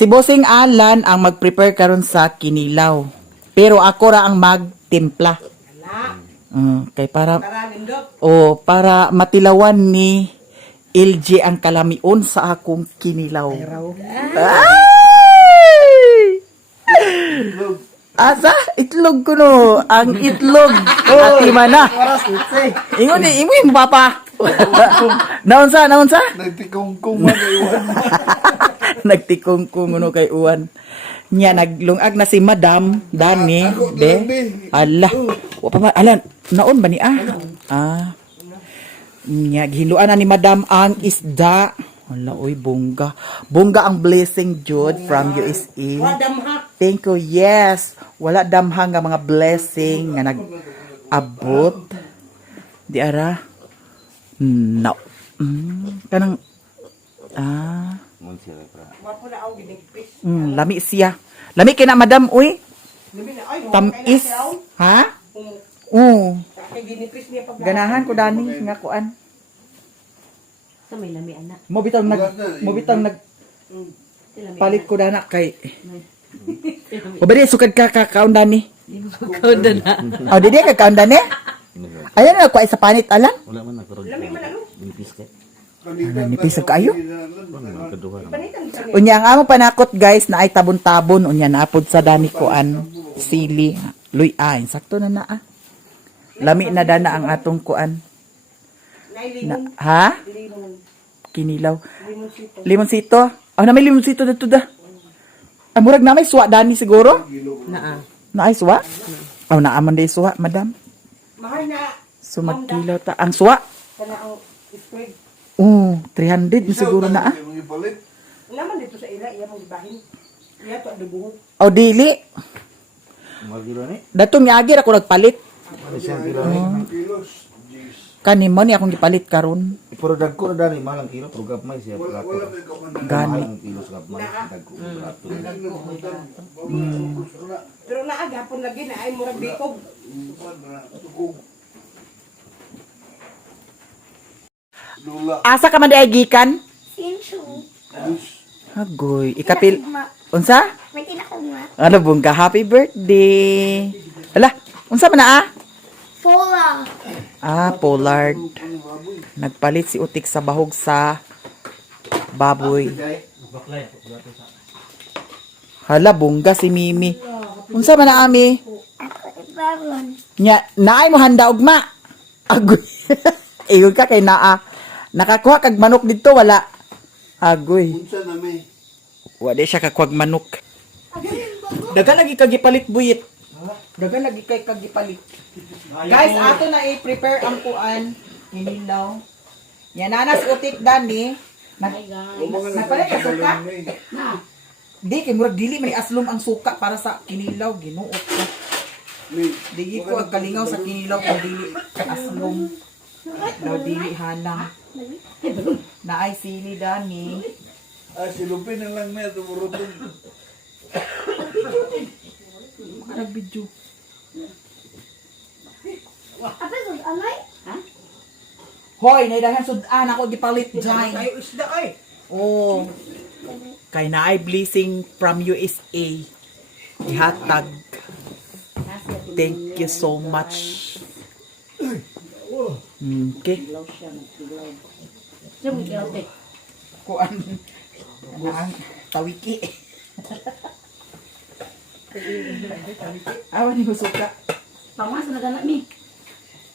Si Bossing Alan ang mag-prepare karon sa kinilaw. Pero ako ra ang magtimpla. Kay para matilawan ni LG ang kalamion sa akong kinilaw. Ay! Asa? Itlog ko no. Ang itlog. Ati mana. Ingon ni, imo papa. Naunsa? Nagtikong-kong mag-iwan. Nagtikong kay Uwan. Nya naglungag na si Madam Dani, be. Ala. Wa pa ma alan, naon ba ni Nya gihiluan na ni Madam ang isda. Wala oy bongga. Bongga ang blessing jud from USA. Thank you. Yes. Wala damhang nga mga blessing nga nag-abot. Di ara. No. Kanang lami siya. Lami kay na Madam uy. Tamis. Ha? Ganahan ko dani nga kuan. Sa may lami anak. Mo bitang nag palit ko dana kay. O ba di sukad ka kaon dani? Kauda na. O di ka kaon dani? Ayan na ko ay sa panit alam. Wala man nagkaroon. Nipis ka. Nipis kayo. Unya ang amo panakot guys na ay tabon-tabon unya naapod sa dani kuan sili. Luy sakto na naa. Lami na dana ang atong kuan. Ha? Kinilaw. Limonsito. Oh, na may limonsito dito da. Murag na may suwa dani siguro? Naa. Naay suwa? Oh, naaman day suwa, Madam. Mahal na. So magkilaw ta. Ang suwa? Kana ang spread. 300 mo siguro na Naman dito sa ila, iya mong ibahin. Iya to ang dubuhot. O dili. Magilo ni. Datong yagir ako nagpalit. Isang kilo ni. Kani mo ni akong gipalit karon. Pero dagko na dani malang kilo pero gapmay siya plato. Gani. Ang kilo sa gapmay dagko plato. Pero naagapon lagi na ay murag bikog. Asa ka man day gikan? Sinsu. Agoy, ikapil. Unsa? May tinakuma. Ano bungka, happy birthday. Ala, unsa man na Pola. Pollard. Nagpalit si Utik sa bahog sa baboy. Hala, bungga si Mimi. Unsa man na ami? Ako ibaron. Nya, naay mo handa ugma. Agoy. Iyon ka kay naa. Nakakuha kag manok dito, wala. Agoy. Wala siya kakuha manok. Dagan lagi kag gipalit buyit. Dagan lagi kay kag gipalit. Guys, ato na i-prepare ang kuan. Kinilaw. Yan nanas Utik dani. Nagpalit ka suka? Di, kay murag dili may aslom ang suka para sa kinilaw. Ginuot ko. Digi ko ang kalingaw sa kinilaw kung dili aslom. Daw dili hanang. Naay sili dani. Silupin na lang na, tumurutong. Makarag video. Apa sa amay? Hoy, naidahan sudan ako gipalit dyan. Kayo isda ay. Oh. Kay naay blessing from USA. Ihatag. Thank you so much. Okay. Sa mo kilaw te. Kuan. Ang tawiki. Awan ni suka. Pamas na dana mi.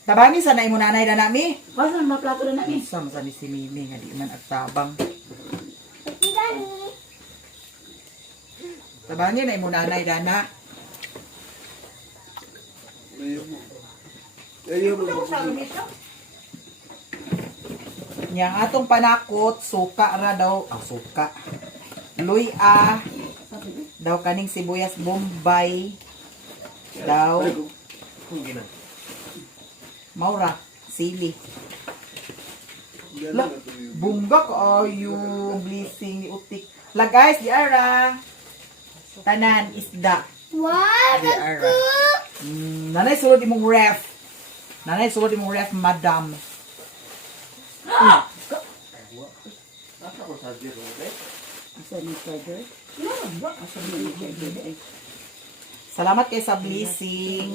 Tabani sa na imo nanay na nami. Basta na plato na mi. Sam sa ni si Mimi nga di man agtabang. Gani. Tabani na imo nanay dana. Yang atong panakot suka ra daw, suka. Luy daw kaning sibuyas Bombay daw. Maura sili. La, bungga kaayo blessing ni Utik. La guys, di ara. Tanan isda. Wow, Di ara. ako. Nanay sulod imong ref. Nanay sulod imong ref, Madam. Asa ni charger? Salamat kay sa blessing.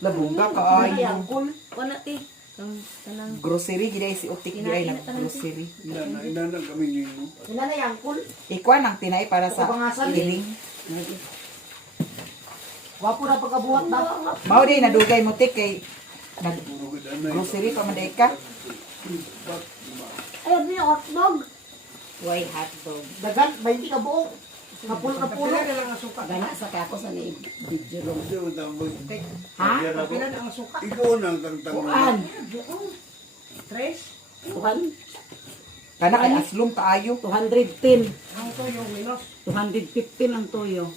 Labungga ka ay. Wala ti. Ang tanang Grocery giday si Utik giday nag grocery. Inana kami ninyo. Wala na yung cool. Ikuan ang tinay para sa iling. Wapo na pagkabuhat na. Mao di nadugay mo tik kay nag Puro gid anay. grocery pa man day ka. Ayaw niyo hotdog. way hotdog. Dagan, 20 ka buong. Kapulo na pulo. Kapila ang suka. Gana sa kako sa ni video long. Hindi mo tambay. Ha? Kapila ang suka. Ikaw nang tangtang. Kuan. Tres. Tuhan. Kana kay aslom kaayo. 210. Ang to yung minus. 215 ang toyo.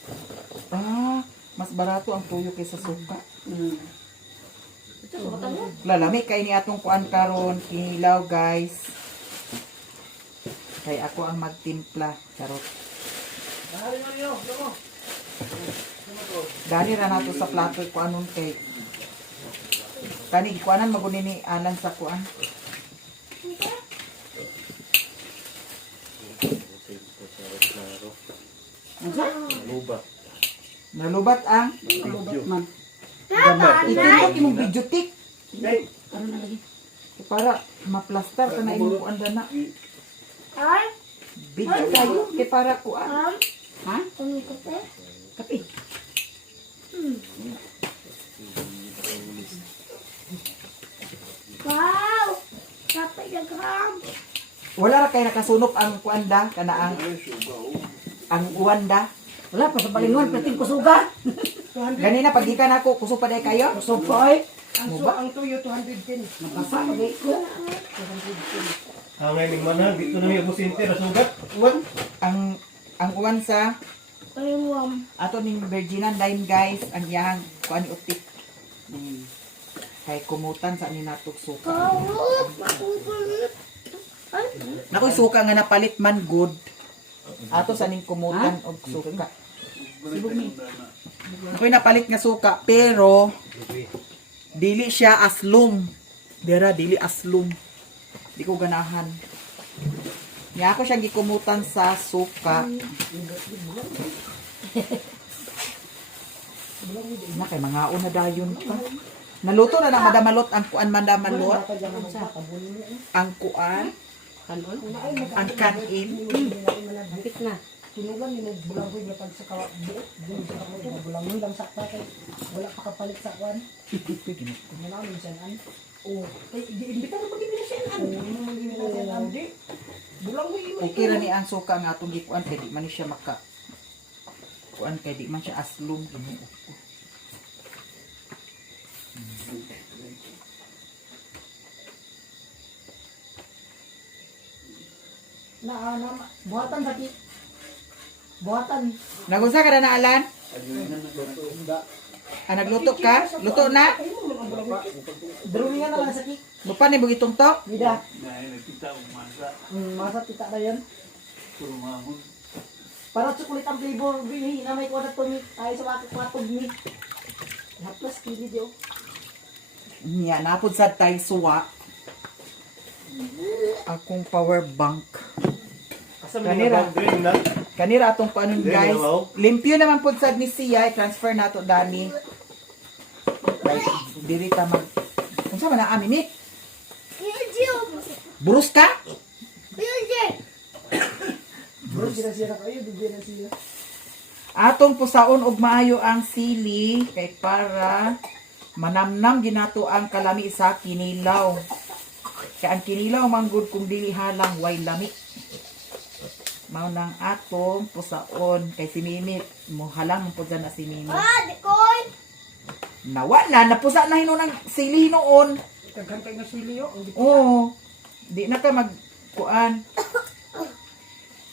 Ah, mas barato ang tuyo kaysa suka. Ito sa batang mo. Lalami kay ni atong kuan karon kinilaw guys. Kay ako ang magtimpla charot. Dahil mo niyo. Damo. Gani ra nato sa plato kuanon kay kani kuanan maguni ni alan sa kuan. Nalubat ang Lubat man. itindog imong video tik Ano na lagi? para maplastar ka na imong kuan dana. Ay, Video kayo kay para kuan. Ha? tumikote. Kapi. Wow! Dapat yung gram. Wala ra kay nakasunop ang kuan da kana ang uwan da. Wala pa sa palingon pating kusuga. Ganina pag gikan ako kuso pa day kayo. Supoy. Ang tuyo 210. Napasa ko di ko. Hangay ning mana dito na yung businte na sugat. Uwan. Ang uwan sa Ayun, ato ning virginan line guys ang iyang kuan ni Utik. Kay kumutan sa ni natog suka. Kawag! Makukulit! Ay, Nakoy suka nga napalit man good. Ato sa ning kumutan og suka. Ako'y napalit nga suka pero dili siya aslum. Dira dili aslum. Di ko ganahan. Nga ako siya gikumutan sa suka. Na kay mga una dayon pa. Naluto na ng madamalot ang kuan madamalot. Ang kuan, Kanon. ang kanin. Hapit na. Tinugan ni mo bulangoy na pag sa kawa buot. Dili sa kawa bulangoy lang sakta kay wala pa kapalit sa kwan. Ano namin siya an? Oh, ay imbita na pag siya an. Ano man din nila siya an di. Bulangoy mo. Okay ra ni ang suka nga atong gikuan kay di man siya maka kuan kay di man siya aslum gini. Buhatan sakit. Buhatan. Nagunsa ka na naalan? Ah, nagluto ka? Luto na? Drawing nga na lang sakit. Lupa ni bugitong to? Bida. Dahil nakita ang masa. Masa kita na yan. Puro mahon. Para chocolate ang flavor. Bihi na may kuwanat to meat. Tayo sa bakit kwatog meat. Haplas kili diyo. Nya napud sa tay suwa. Akong power bank. Asa Kanira. man green na. Kanira atong panon Hindi, guys. wow. Limpyo naman pud sad ni siya, transfer nato dani. Like diri ta mag unsa man ang ami Yun! Burus ka? Yun! Bro, sila kayo. Bigyan na sila. Atong pusaon og maayo ang sili kay para manamnam ginato ang kalami sa kinilaw. Kay ang kinilaw manggod kung dili halang way lami. Mao nang atong pusaon kay si Mimit mo halang mo pud na si Mimit. Ah, dekoy! Nawala na pusa na hinon ang sili noon. Kagantay na sili yo. Oo. Di na ka mag kuan.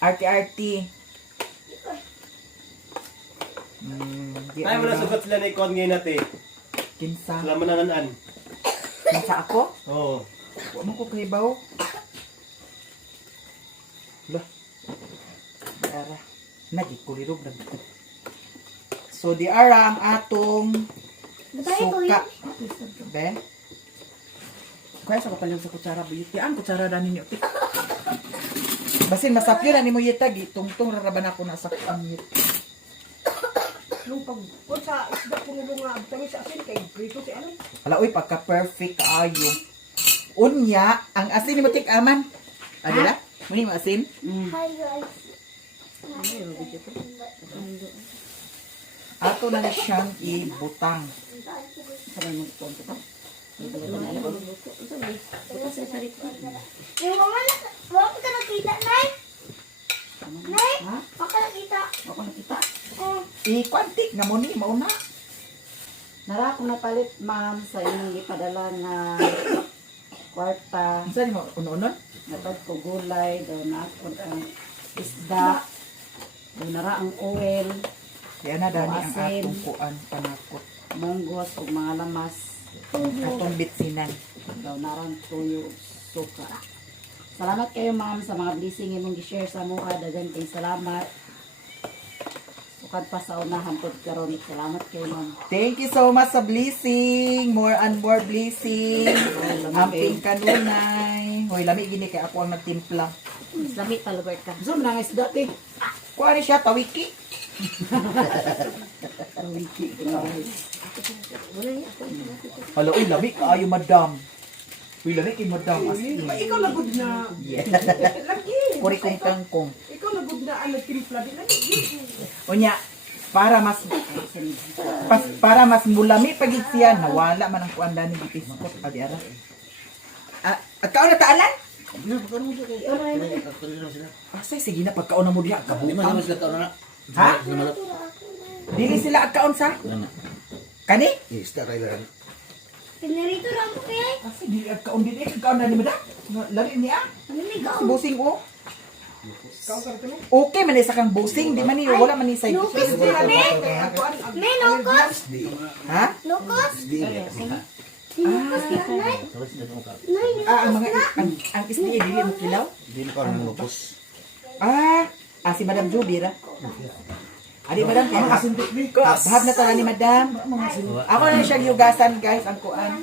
Arti-arti. Di Tayo mo na ano. sugat sila na ikon ngayon natin. Kinsa? Sila mananganan. Kinsa ako? Oo. Wa mo ko kahibaw. Lah. Ara. Nagikulirog na. So di ara ang atong Batay ko suka. yun. Be? Kaya sa kapalyong sa kutsara beauty. Ang kutsara dani niyo. Basin masapyo na ni mo yitag, tungtong raraban ako na sa kamit. Nung pag, kung sa isda punulo nga, abtangin sa asin, kay prito si ano. Ala, uy, pagka-perfect kaayo. Unya, ang asin ni mo tik-aman. Adila? Muni mo asin? Hi guys. Ato na na siyang ibutang. Yung mga wala ka nakita, Nay? Nay? Baka nakita. Ako nakita. Oh, Ikwantik nga mo ni, mauna. Nara ko napalit, ma'am, sa inyong ipadala nga kwarta. Saan mo, uno-unon? Natod ko gulay, daw na ako ang isda. Daw nara ang oil, Kaya na dani ang Asin. atong kuan panakot. monggos, ug mga lamas. Atong bitsinan. Daw narang tuyo, suka. Salamat kayo, ma'am, sa mga blessing imong gi-share sa mukha. Dagan kay salamat. Sukad pa sa unahan pod karon. Salamat kayo, ma'am. Thank you so much sa blessing. More and more blessing. Amping kanunay. Hoy, lami gini kay ako ang nagtimpla. Lami talaga ka. Zoom na nga isda, te. Kuha ni siya, tawiki. Hala, uy, lami kaayo, madam. Uy, lami kay madam. As in. Ikaw lagod na. Yeah. Lagi. Kuri kong kangkong. Ikaw lagod na ang nagtimpla din. Unya, para mas para mas mulami pagid siya, nawala man ang kuanda ni biskot adi ara. Agkaon na taalan? Asay sige na pagkaon na mo diha kabuang. Ha? Dili sila agkaon sa? Kani? pinarito na ako kaya. Asay dili agkaon dili agkaon na ni madam. Lari niya. Si busing ko. Okay man sa kang busing, di man ni wala man ni side. Lukos din kami. May lukos. Ha? Lukos. Lukos na, Nay. Nay, Ang mga ang isdi dili mo kilaw? Hindi mo ka nang lupos. Si Madam Judy ra. Adi Madam, ko bahab na tala ni Madam. Ako na siya yugasan guys ang kuan.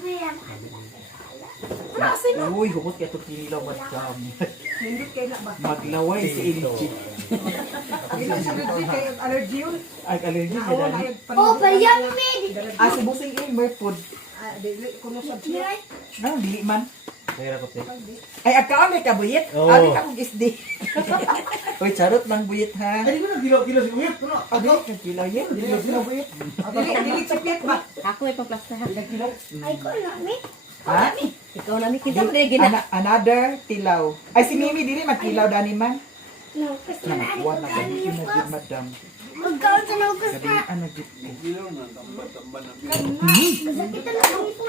Uy, hukot kaya ito kinilaw Madam. Nindot kayo na ba? Maglaway si Ilchi. Ilang sa allergy kayo, allergy yun. Ay, allergy ka Ako na dali. yung Oh, bayang me. Si Busing Ilmer food. Dili ko na sa Nay. Ano, dili man. Kaya ko te. Ay, agkaon may kabuyit. Oo. Abi ka kong isdi. Uy, charot lang buyit ha. Ay, mo na kilo si Uyot. Ano? Abi, kagilaw yan. Dili sila buyit. Dili chipit ba? Ako ay paplastahan. Ay, ko na, me. Ha? Ikaw na ni kita mo gina. Another tilaw. Ay, si Mimi, dili magtilaw dani man. Lukos na. Nakakuha na gabi mo gid Madam. Magkaon sa lukos Gabi na. ana gid. Ilaw na, tamba-tamba na. Masakit na lang ito.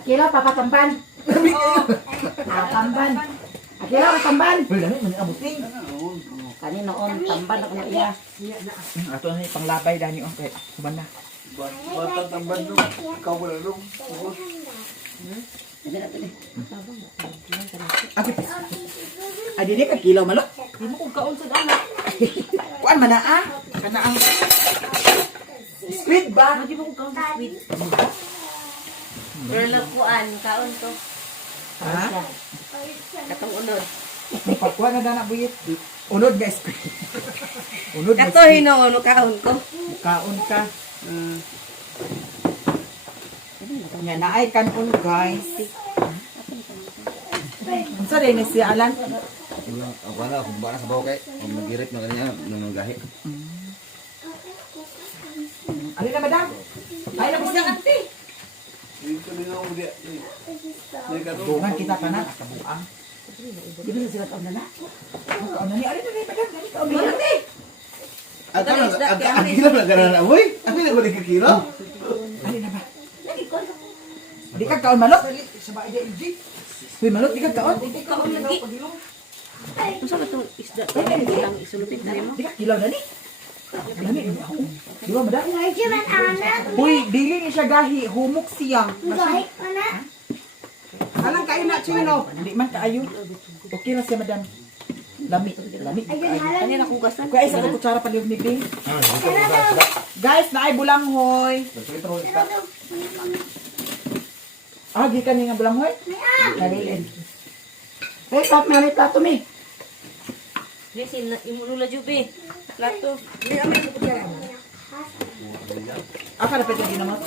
Akila papatamban. Tamban. Akila patamban. Uy, lami man ang busing. Kanina on tamban ako na iya. Ato na ni panglabay dani on kay kuman na. Bata tamban nung, ikaw wala nung. Abi. Ay dili ka kilaw malo. Di mo kung kaon sa dana. Kuan man na kana ang squid ba? Di mo kung kaon sa sweet. Pero lapuan, kaon to. Ha? Katong unod. Pagkuha na dana buyit. Unod guys. Unod guys. Kato hinoon, kaon ko. Kaon ka. Nya naay kanon guys. Unsa day ni si Alan? Ako na, kung ba na sa baho kay. Kung magirit na kanya, nung gahi. Ali na madam. Ay na busang ante. Dito nila ako diya. May kato. Dungan kita pa na kabuang. Di ba sila kaon na na? Kaon na ni ali na ni madam. Dali kaon na ante. Ang gila na gana na, boy. Ang gila ko nagkikilo. Ali na ba? Di ka kaon malot. Sa bahay di LG. Uy malot di ka kaon. Kaon lagi. Unsa ba tong isda? Ilang isulupit na mo. Di ka kilaw na ni. Lami ni ako. Di ba madam? Allergy man, anak. Uy, dili ni siya gahi, humok siya. Gahit mo na. Alang kayo na, Chino. Hindi man kaayo. Okay na siya madam. Lami, lami. Ayun, halang. Kanina kugasan. Kaya isa sa kutsara paliw ni Bing. Guys, naay bulanghoy. Gikan ni nga bulanghoy. Nalilin. Hey, pap na ni plato mi. Bisin na imo lula jubi. Plato. Hindi ang mga kutsara mo. Aka na pwede ginamot?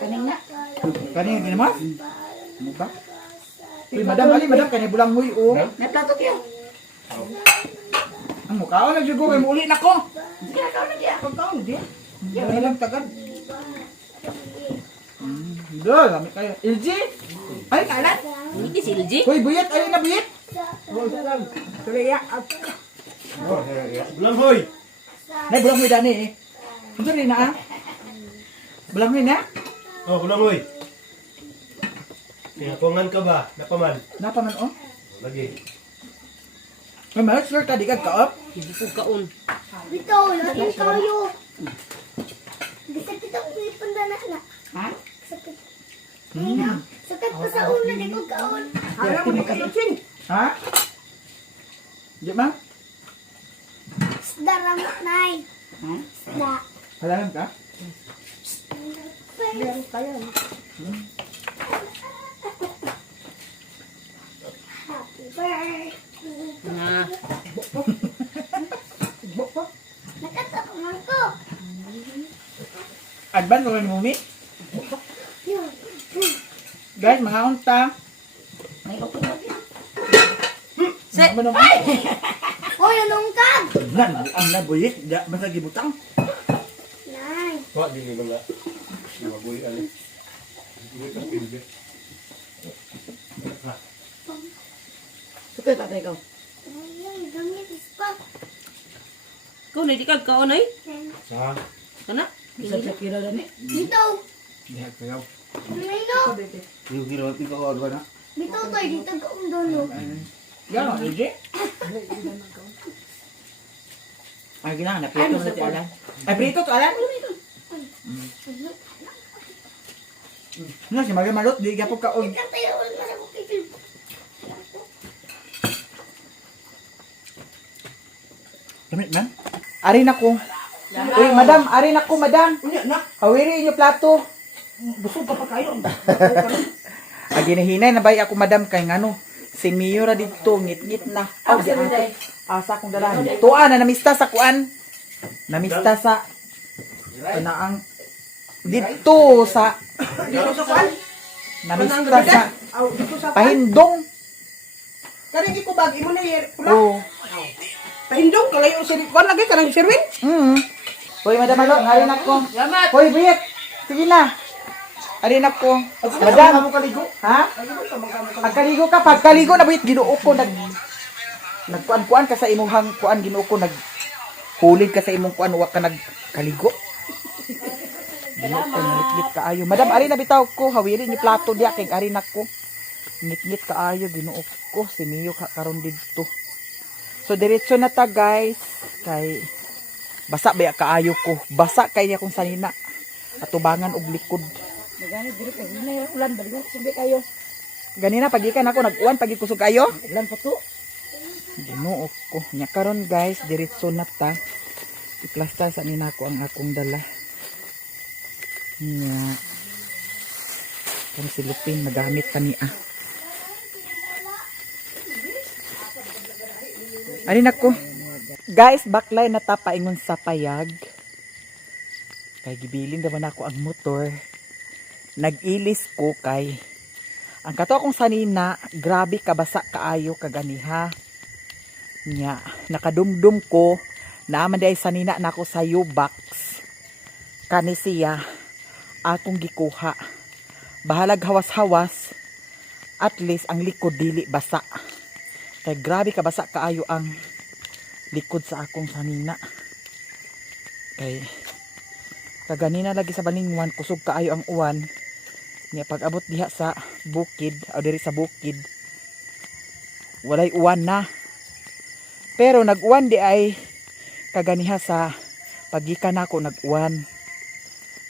Kaning na. Kani ginamot? Ano ba? Uy, madam, ali, madam, kani bulang huy, oh. Naplato kayo. Ang mukha, nagsugo, kay muli na ko. Sige na kaon na diya. Pagkaon, di. Ano lang tagad. Doon, gamit kayo. LG? Ay, kalat. Hindi si LG. Hoy, buyat, ay na buyat. Tuloy ya. Bulang hoy! Nay, bulang huy dani eh. Ano rin na ah? Bulang huy na? Oh, bulang hoy! Pinakungan ka ba? Napaman? Napa man oh? Lagi. May mahal, sure ka, di ka kaop? Hindi ko kaon. Bito, laging kayo. Sakit ang pipanda na. Ha? Sakit. Hmm. Sakit pa sa ulo, di ko kaon. Ayaw mo kayo sing. Ha? Di ma? Isda ramot, nay. Ha? Isda. Halalan ka? Meron tayo. Happy birthday. Na. Nakatapaman ko. Advance ko ni Mumi. Yun. Guys, mga unta. May open na. Se. Ano naman? Hoy, anong kag? Nan, ang nabuyit. Basta gibutang. Nay. Wa, di nyo nga. Mabuhi ali. Buhi ka pilbe. Suka tatay ko. Ay, gamit ispa. Ko na di ka kaon ay. Sa? Kana? Isa sa kira dani. Dito. Di kayo. Nay, no. Yung ginawa ko ako na. Dito tayo, dito ka dono. Yan o, LG. Ay, ginang, naprito na ti Alan. Ay, prito to Alan. Ano, si Maria Malot, di ka po kaon. Ikaw tayo, wala na ko kikil. Gamit man? Ari na ko. Uy, madam, ari na ko, madam. Unya na. Hawiri inyo plato. Busog pa kayo. Ah, ginihinay na bay ako, madam, kay ngano. Si Mio ra dito, ngit-ngit na. Oh, di ate. Asa akong dalahan. Tuan na namista sa kuan. Namista sa ang dito sa Dito sa kwan. namista sa Aw, dito sa kwan. Pahindong. Karing ko bag imo na yer. Oh. Pahindong kalayo si kwan lagi kanang Sherwin. Hoy, madam, ano, ari na ko. Salamat. Hoy, biyet. Sige na. Ari na ko. Madam, Mo kaligo. ha? Pagkaligo ka, pagkaligo na buyit Ginoo ko nagkuan-kuan ka sa imong kuan Ginoo ko hulid ka sa imong kuan wa ka nagkaligo. Ginoo ko ngit kaayo. Madam, ari na bitaw ko hawiri ni plato diya kay ari na ko. Ngit kaayo Ginoo ko siniyo ka karon didto. So diretso na ta guys kay basa ba kaayo ko. Basa kay akong sanina. Atubangan og likod. Magani diri kay na ulan baligo sumbi kayo. Ganina pagikan ako nag-uwan pagi kusog kayo. Ulan pa to. Ginoo ko. Nya karon guys, diretso na ta. Iplasta sa nina ko ang akong dala. Nya. Kung silupin magamit pa niya. Ari na ko. Guys, baklay na ta paingon sa payag. Kay gibilin naman ako ang motor. Nag-ilis ko kay ang kato akong sanina, grabe kabasa kaayo kaganiha. Nya, nakadumdum ko naaman day sanina nako sa U-box. Kani siya akong gikuha. Bahalag hawas-hawas. At least ang likod dili basa. Kay grabe kabasa kaayo ang likod sa akong sanina. Kay kaganina lagi sa balingwan kusog kaayo ang uwan. Nya pag abot diha sa bukid o diri sa bukid walay uwan na. Pero nag-uwan di ay kaganiha sa pagikan nako nag-uwan.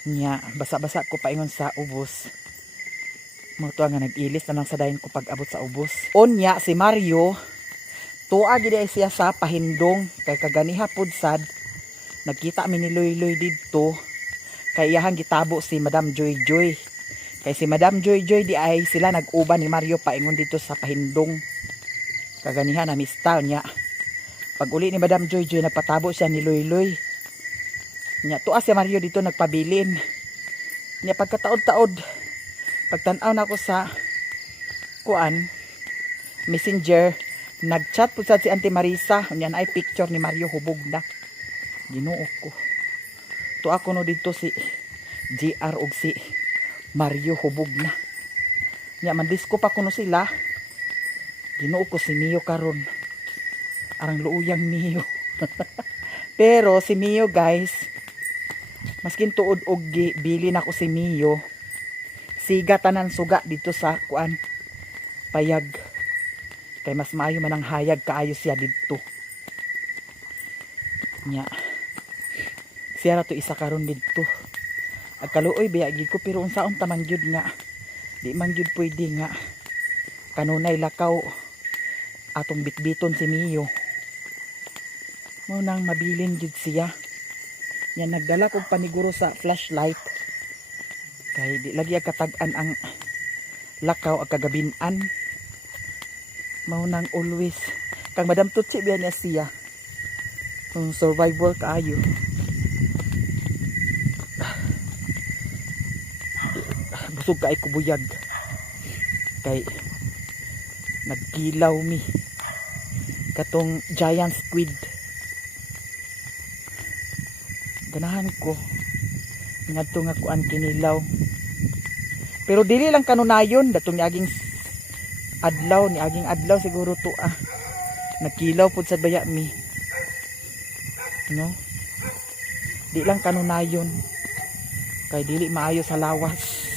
Nya basa-basa ko paingon sa ubos. Mo to nga nag-ilis na lang sa dayon ko pag abot sa ubos. Onya si Mario tuwa gid ay siya sa pahindong kay kaganiha pud sad nagkita mi ni Loy didto kay iyahang gitabo si Madam Joy. Kay si Madam Joy di ay sila nag-uban ni Mario paingon dito sa pahindong. Kaganihan na mistaw niya. Pag uli ni Madam Joy Joy, nagpatabo siya ni Loy Loy. Nya tuas si Mario dito nagpabilin. Nya pagkataod-taod, pagtanaw na ako sa kuan, messenger, nagchat po sa si Auntie Marisa. Yan ay picture ni Mario hubog na. Ginoo ko. To ako no dito si JR og si Mario hubog na. Nya mandisco pa kuno sila. Ginoo ko si Mio karon. Arang luuyang Mio. Pero si Mio guys, maskin tuod og bili na ko si Mio, siga tanan suga dito sa kuan payag. Kay mas maayo man ang hayag kaayo siya dito. Nya. Siya ra to isa karon dito. Agkaluoy biyagi ko pero unsaon ta man gyud nga. Di man gyud pwede nga kanunay lakaw atong bitbiton si Mio. Mao nang mabilin gyud siya. Nya nagdala kog paniguro sa flashlight. Kay di lagi katag-an ang lakaw ag kagabinan. Mao nang always kang Madam Tutsi biya niya siya. Kung survivor kaayo. Busog kaay kubuyag. Kay nagkilaw mi katong giant squid. Ganahan ko ngadto nga kuan kinilaw. Pero dili lang kanunayon datong niaging adlaw, niaging adlaw siguro to nagkilaw pud sa baya mi. No? Di lang kanunayon. Kay dili maayo sa lawas.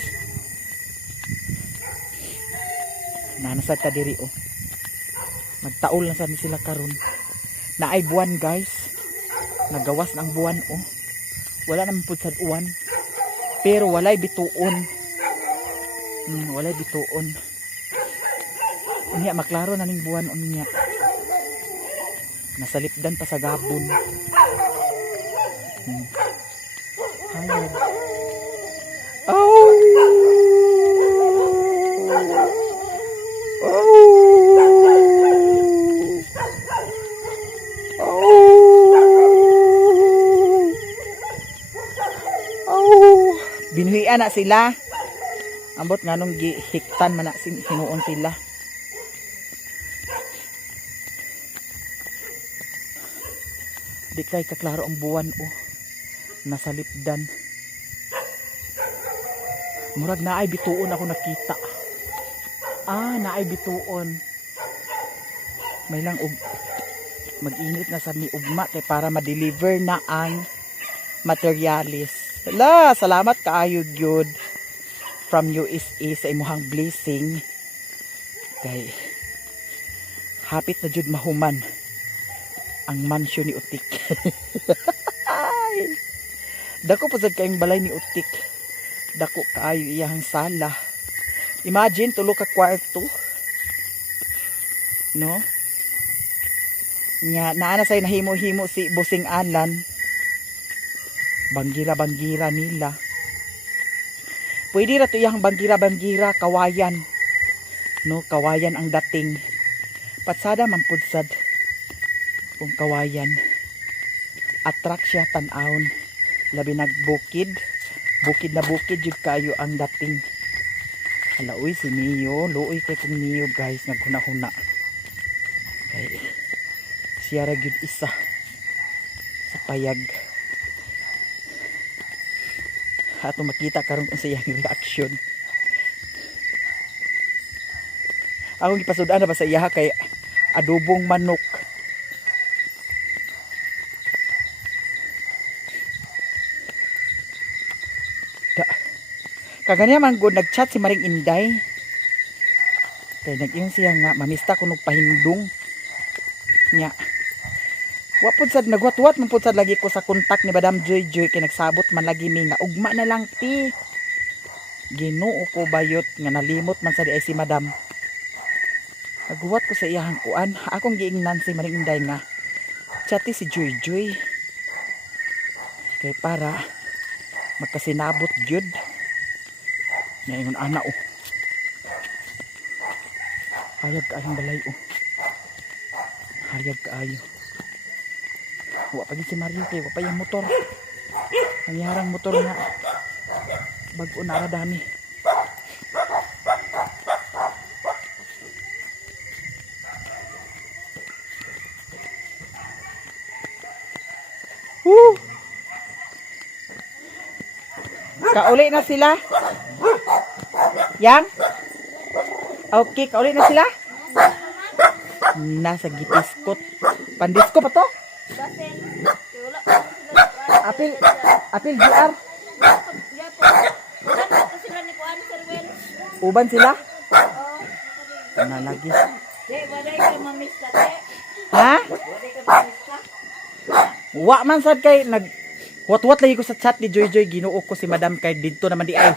Nanasa ta diri Magtaol na sa sila karon. Naay buwan guys. Nagawas ng buwan Wala naman pud sad uwan. Pero walay bituon. Walay bituon. Unya maklaro na ning buwan unya. Nasalipdan pa sa gabon. Hayag. Oh! Binuhian na sila. Ambot nga nung gihiktan man na hinuon sila. Di kay kaklaro ang buwan nasa lipdan. Murag naay bituon ako nakita. Naay bituon. May lang mag-init na sa ni ugma kay para ma-deliver na ang materialis. Hala, salamat kaayo gyud from USA sa imuhang blessing. Kay hapit na jud mahuman ang mansyon ni Utik. Dako po sad kayong balay ni Utik. Dako kaayo iyang sala. Imagine tulo ka kwarto. No? Nya naana say nahimo-himo si Busing Alan. Banggira-banggira nila. Pwede ra to iyang banggira-banggira kawayan. No, kawayan ang dating. Patsada man pud sad kung kawayan. Attract siya tan-awon. Labi nagbukid. Bukid na bukid jud kayo ang dating. Hala, uy, si Mio. Luoy kay kung Mio guys. Naghuna-huna. Kay siya ra gyud isa sa payag. Ato makita karon kung sa iyang reaction. Akong gipasud-an na ba sa iya kay adobong manok. Kaganya man gud nagchat si Maring Inday. Kay nag-ingon siya nga mamista ko og pahindong. Nya. Wa pud sad nagwat-wat man pud sad lagi ko sa kontak ni Madam Joy Joy kay nagsabot man lagi mi nga ugma na lang ti. Ginoo ko bayot nga nalimot man sa di ay si Madam. Nagwat ko sa iyang kuan. Akong giingnan si Maring Inday nga chati si Joy Joy. Kay para magkasinabot gyud. Ngayon ana Hayag ka ang balay Hayag kaayo. Wa pa gid si Mario kay wa pa yung motor. Ang iharang motor nga bag-o na ra dami. Woo! Kauli na sila. Yang? Okay, kauli na sila. Nasa gitiskot. Pandisko pa to? Basin. Wala pa sila kuan. Apil, apil GR. Yapo. Wala pa sila ni kuan Sir Will. Uban sila? Oh. Nalagi. Di, waday ka mamista, te. Ha? Waday ka mamista. Wa man sad kay nag wat-wat lagi ko sa chat ni Joy Joy, ginuo ko si Madam kay didto naman di ay.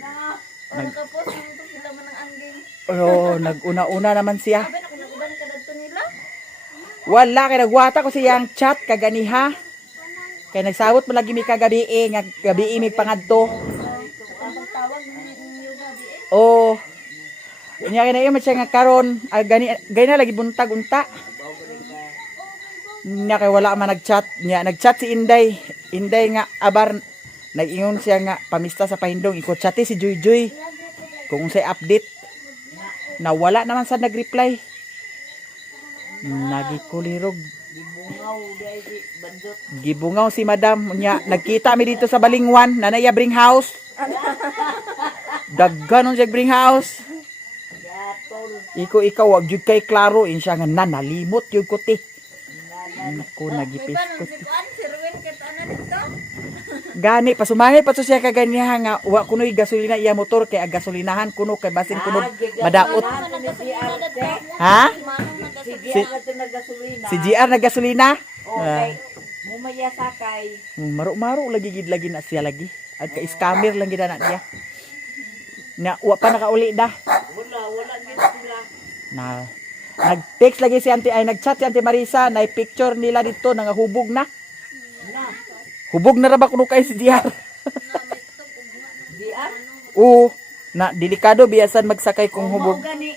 Na. Wala ka po nang sila man ang angging. Oh, nag-una-una naman siya. Sabi na kung naguban ka dadto nila. Wala kay nagwata ko siyang chat kaganiha. Kay nagsawot mo lagi mi kagabi nga gabi mi pangadto. Ang tawag niyo gabi eh. Oh. Nya kay na iyo siya nga karon gani na lagi buntag unta. Nya kay wala man nagchat. Nya nagchat si Inday. Inday nga abar nag-ingon siya nga pamista sa pahindong iko chati si Joy Joy. Kung unsay update. Na wala naman sa nag-reply. Nagikulirog. Bungaw, di ay di, bandot. Gibungaw si Madam. Nya nagkita mi dito sa Balingwan na naya bring house. Dagganon siya bring house. Ikaw wag jud kay klaro in siya nga nalimot jud ko ti. Naku nagipis ko. Si kuan Sir Will ket ana dito. Gani pasumangay pa to siya kaganiha nga wa kunoy gasolina iya motor kay gasolinahan kuno kay basin kuno madaot. Ha? Si Diyan na ito nagasolina. Si GR na gasolina? Okay. Mumaya sakay. Maro-maro lagi gid lagi na siya lagi. At ka scammer lang gid na niya. Na wa pa nakauli da. Wala gid sila. Na nag-text lagi si Auntie ay nag-chat si Auntie Marisa na picture nila dito nga hubog na. Hubog na ra ba kuno kay si GR? Diyan? Oo, na delikado biyasan magsakay kung hubog. Gani.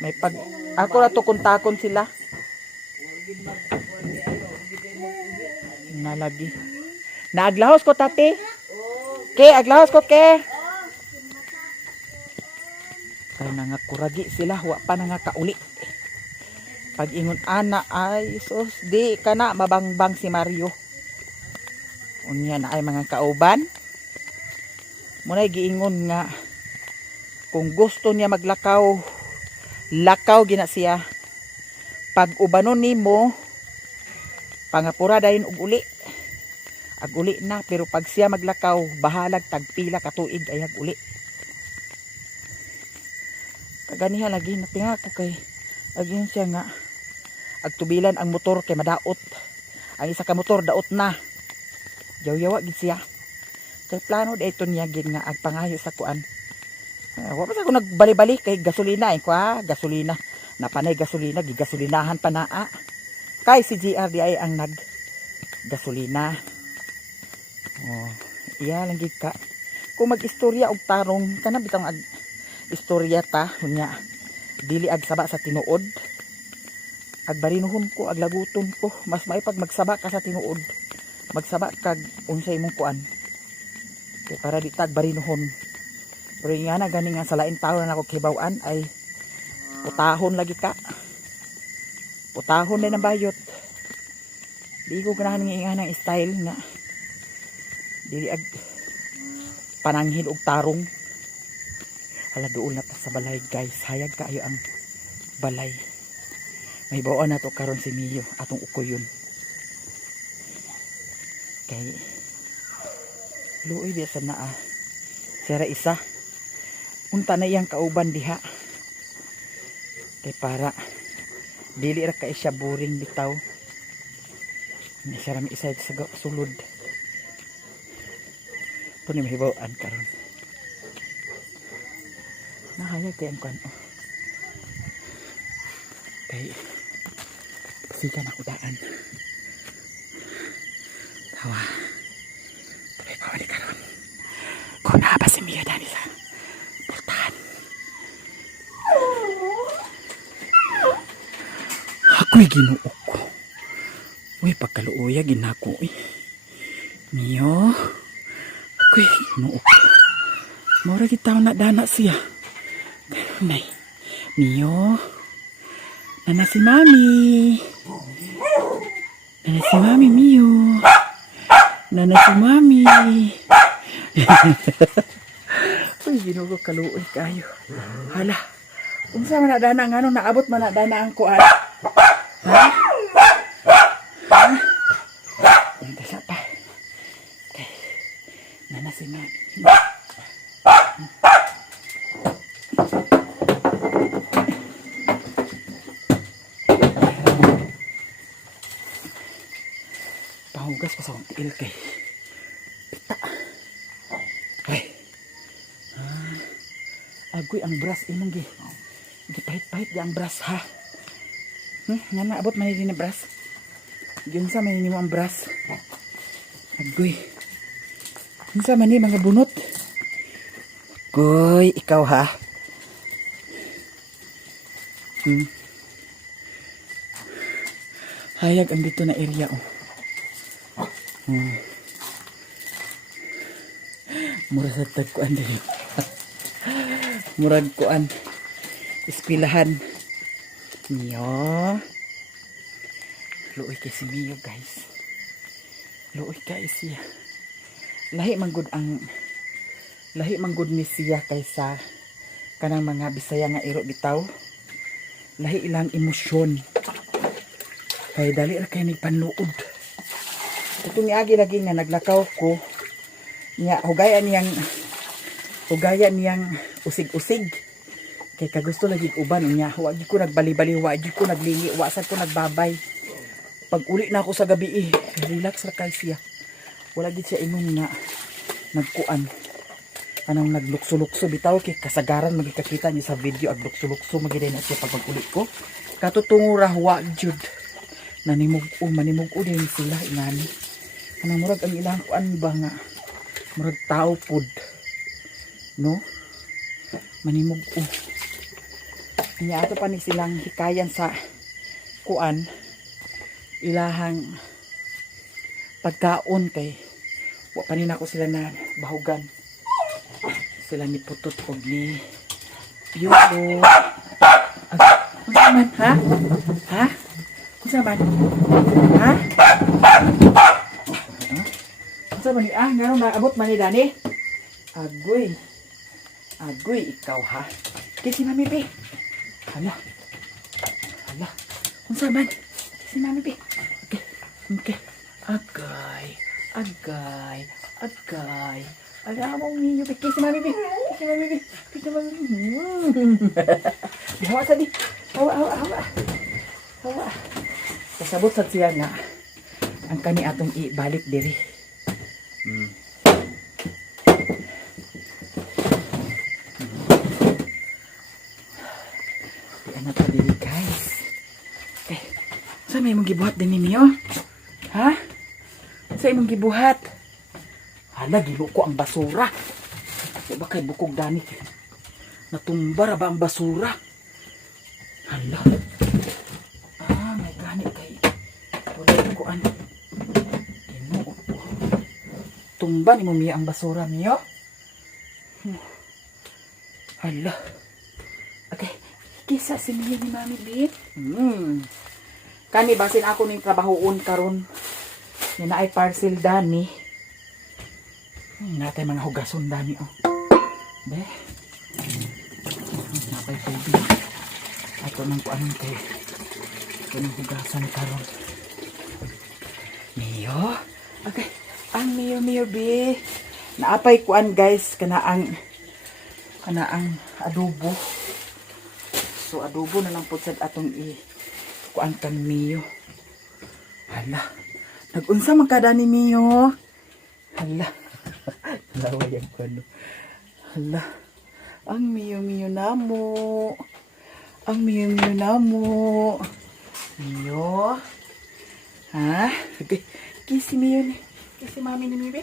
May pag ako na to kontakon sila. Nalagi. Naaglahos ko tate. Ke, aglahos ko ke. Kaya nangakuragi sila, wa pa nangakauli. Pag ingon ana ay sus di kana mabangbang si Mario. Unya na ay mga kauban. Munay giingon nga kung gusto niya maglakaw, lakaw gina siya. Pag ubanon nimo, pangapura dayon og uli. Ag uli na pero pag siya maglakaw, bahalag tagpila ka tuig ay ag uli. Kaganiha lagi napinga ko kay agin siya nga agtubilan ang motor kay madaot. Ang isa ka motor daot na. Yaw-yawa gid siya. Kay plano dayton niya gid nga agpangayo sa kuan. Wa pa sa ko nagbali-bali kay gasolina eh kwa, gasolina. Napanay gasolina, gigasolinahan pa naa. Kay si GR di ay ang nag gasolina. Oh, iya lang gid ka. Kung mag-istorya og tarong kana bitang ag istorya ta unya dili ag saba sa tinuod. Ag barinuhon ko, ag laguton ko. Mas maipag magsaba ka sa tinuod. Magsaba kag unsay mong kuan. Kay para di tag barinuhon. Pero nga na gani nga sa lain tao na ako kibawan ay putahon lagi ka. Putahon din ang bayot. Di ko ganahan nga ng style nga. Dili ag pananghil og tarong. Hala duol na ta sa balay guys. Hayag kaayo ang balay. May bawaan na to karon si Mio atong ukoyon. Kay luoy biya sa naa. Sera isa. Unta na iyang kauban diha. Kay para dili ra kay siya boring bitaw. Ni siya ram isa sa sulod. Puni mahibawaan karon. Nahayag kay ang kuan. Kay pasigan ako daan. Tawa. Tapi pa wali karon. Kung naa ba si Mio dani sa pultahan. Agoy, Ginoo ko. Uy, pagkaluoya, ginako eh. Miyo. Agoy, Ginoo ko. Mura kita na dana siya. Nay. Miyo. Nana si Mami. Nana si Mami, Miyo. Nana si Mami. Uy, Ginoo ko, kaluoy kayo. Hala. Unsa man na dana nga nung naabot man na dana ang kuan. Ha? Ha? Ito siya pa. Okay. Nana si Mami. Pahugas pa sa akong tiil kay. Pita. Ay. Agoy ang brass imong gi. Gipahit-pahit di ang brass ha. Nga naabot man din na brass. Yun sa may mo ang brass. Agoy. Yun sa man mga bunot. Agoy, ikaw ha. Hayag ang dito na area oh. Mura sa tagkuan din. Murag kuan. Ispilahan. Miyo. Luoy kay si Miyo guys. Luoy kay siya. Lahi manggod ni siya kaysa kanang mga Bisaya nga iro bitaw. Lahi ilang emosyon. Kay dali ra kay nagpanluod. Ito niagi lagi nga naglakaw ko. Nya hugayan niyang usig-usig. Kay kagusto lagi uban niya. Wa gyud ko nagbali-bali, wa gyud ko naglingi, wa sad ko nagbabay. Pag uli na ako sa gabi relax ra kay siya. Wala gid siya imong nga nagkuan. Anong naglukso-lukso bitaw kay kasagaran magikakita niya sa video ag lukso-lukso magiday na siya pag uli ko. Katutungo ra wa gyud. Manimug-o din sila ingani. Anong murag ang ilang kuan ba nga murag tao pod. No? Manimug-o. Kanya ato pa ni silang hikayan sa kuan ilahang pagkaon kay wa pa nin ako sila na bahugan. Sila ni Putot og ni Piolo. Unsa man ha? Ha? Unsa man? Ha? Unsa man ni ngano naabot man ni Dani? Agoy. Agoy ikaw ha. Kisi Mami Be. Hala. Hala. Unsa man? Kisi Mami Be. Okay. Okay. Agay. Agay. Agay. Alam mo ninyo Be. Kisi Mami Be. Kisi Mami Be. Kisi Mami Be. Hawa sa di. Hawa. Hawa. Kasabot sa siya nga ang kani atong ibalik diri. Ano pa dili guys? Okay. Sa may mong gibuhat din ninyo? Ha? Sa imong gibuhat? Hala, gilo ko ang basura. Di ba kay bukog Dani? Natumba ra ba ang basura? Hala. May gani kay. Wala ko ano. Ginoo ko. Tumba ni mo miya ang basura niyo? Hala. Okay. Kisa si Mia ni Mami Bit. Kani basin ako ning trabahoon karon. Ni naay parcel Dani. Natay mga hugason Dani oh. Be. Napay tubig. Ato nang kuanon kay. Ito nang hugasan karon. Mio. Okay. Ang Mio Be. Naapay kuan guys kanaang adobo. So adobo na lang po sad atong kuan kan Mio. Hala. Nagunsa man kada ni Mio? Hala. Lawa yang kuno. Hala. Ang Mio namo. Ang Mio namo. Mio. Ha? Okay. Kisi Mio ni. Kisi Mami ni Mio.